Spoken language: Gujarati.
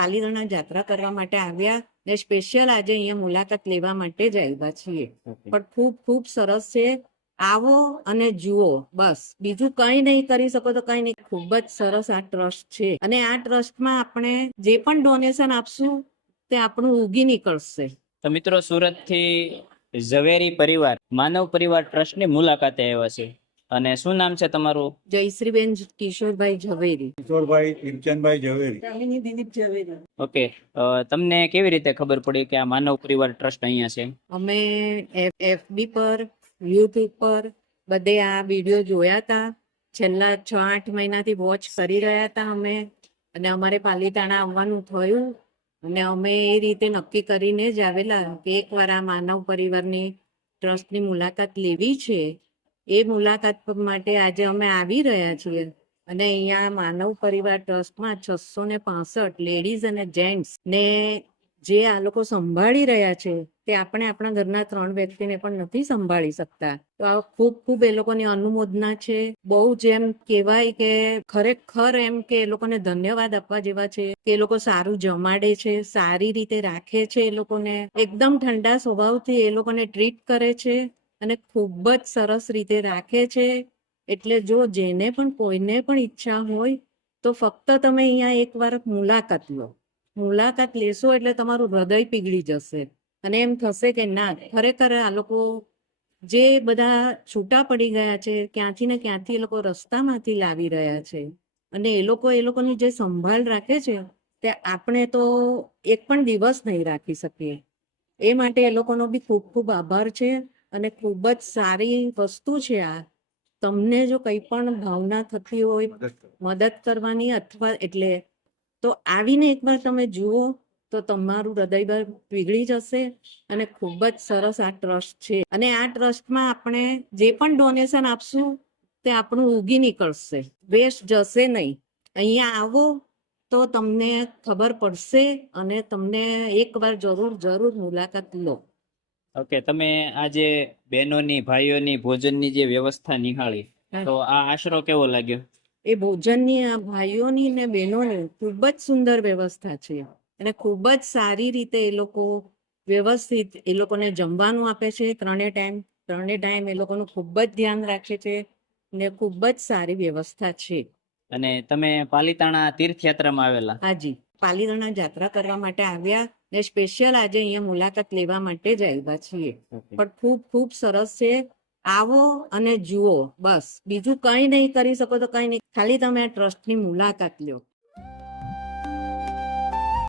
પાલીતાણા જાત્રા કરવા માટે આવ્યા ને સ્પેશિયલ આજે અહીંયા મુલાકાત લેવા માટે જ આવ્યા છીએ. પણ ખૂબ ખૂબ સરસ છે. આવો અને જુઓ, બસ બીજું કઈ નહીં કરી શકો તો કઈ નહીં. ખૂબ જ સરસ આ ટ્રસ્ટ છે અને આ ટ્રસ્ટમાં આપણે જે પણ ડોનેશન આપશું તે આપણું ઉગી નીકળશે. તો મિત્રો, સુરત થી ઝવેરી પરિવાર માનવ પરિવાર ટ્રસ્ટ ની મુલાકાતે આવ્યા છે. અને શું નામ છે તમારું? જયશ્રીબેન કિશોરભાઈ ઝવેરી. કિશોરભાઈ ઈમચંદભાઈ ઝવેરી. દામિની દિલીપ ઝવેરી. ઓકે, તમને કેવી રીતે ખબર પડી કે આ માનવ પરિવાર ટ્રસ્ટ અહીંયા છે? અમે FB પર, YouTube પર બધે આ વિડીયો જોયા હતા. છેલ્લા 6-8 મહિનાથી વોચ કરી રહ્યા હતા અમે, અને અમારે પાલીતાણા આવવાનું થયું અને અમે એ રીતે નક્કી કરીને જ આવેલા કે એકવાર આ માનવ પરિવારની ટ્રસ્ટની મુલાકાત લેવી છે. એ મુલાકાત માટે આજે અમે આવી રહ્યા છીએ અને અહીંયા માનવ પરિવાર ટ્રસ્ટમાં 665 લેડીઝ અને જેન્ટ્સ ને જે આ લોકો સંભાળી રહ્યા છે તે આપણે આપણા ઘરના 3 વ્યક્તિને પણ નથી સંભાળી શકતા. તો આ ખૂબ ખૂબ એ લોકોની અનુમોદના છે. બહુ જેમ કહેવાય કે ખરેખર એમ કે એ લોકોને ધન્યવાદ આપવા જેવા છે કે એ લોકો સારું જમાડે છે, સારી રીતે રાખે છે, એ લોકોને એકદમ ઠંડા સ્વભાવથી એ લોકોને ટ્રીટ કરે છે અને ખૂબ જ સરસ રીતે રાખે છે. એટલે જો જેને પણ કોઈને પણ ઈચ્છા હોય તો ફક્ત તમે અહીંયા એકવાર મુલાકાત લો. મુલાકાત લેશો એટલે તમારું હૃદય પીગળી જશે અને એમ થશે કે ના, ખરેખર આ લોકો જે બધા છૂટા પડી ગયા છે ક્યાંથી ને ક્યાંથી એ લોકો રસ્તામાંથી લાવી રહ્યા છે અને એ લોકોની જે સંભાળ રાખે છે તે આપણે તો એક પણ દિવસ નહીં રાખી શકીએ. એ માટે એ લોકોનો બી ખૂબ ખૂબ આભાર છે અને ખૂબ જ સારી વસ્તુ છે આ. તમને જો કંઈ પણ ભાવના થતી હોય મદદ કરવાની અથવા એટલે તો આવીને એકવાર તમે જુઓ તો તમારું હૃદય પીગળી જશે. અને ખૂબ જ સરસ આ ટ્રસ્ટ છે અને આ ટ્રસ્ટમાં આપણે જે પણ ડોનેશન આપશું તે આપણું ઉગી નીકળશે, વેસ્ટ જશે નહીં. અહીંયા આવો તો તમને ખબર પડશે અને તમને એકવાર જરૂર મુલાકાત લો. ઓકે, તમે આજે બહેનોની ભાઈઓની ભોજનની જે વ્યવસ્થા નિહાળી, તો આ આશરો કેવો લાગ્યો? એ ભોજનની આ ભાઈઓની ને બહેનોની ખૂબ જ સુંદર વ્યવસ્થા છે અને ખૂબ જ સારી રીતે એ લોકો વ્યવસ્થિત એ લોકોને જમવાનું આપે છે. 3 ટાઈમ એ લોકોનું ખૂબ જ ધ્યાન રાખે છે ને ખૂબ જ સારી વ્યવસ્થા છે. અને તમે પાલીતાણા તીર્થયાત્રામાં આવેલા? હાજી, પાલીતાણા જાત્રા કરવા માટે આવ્યા ને સ્પેશિયલ આજે અહીંયા મુલાકાત લેવા માટે જ આવ્યા છીએ. પણ ખૂબ ખૂબ સરસ છે. આવો અને જુઓ, બસ બીજું કઈ નહીં કરી શકો તો કઈ નહીં. ખાલી તમે આ ટ્રસ્ટની મુલાકાત લો.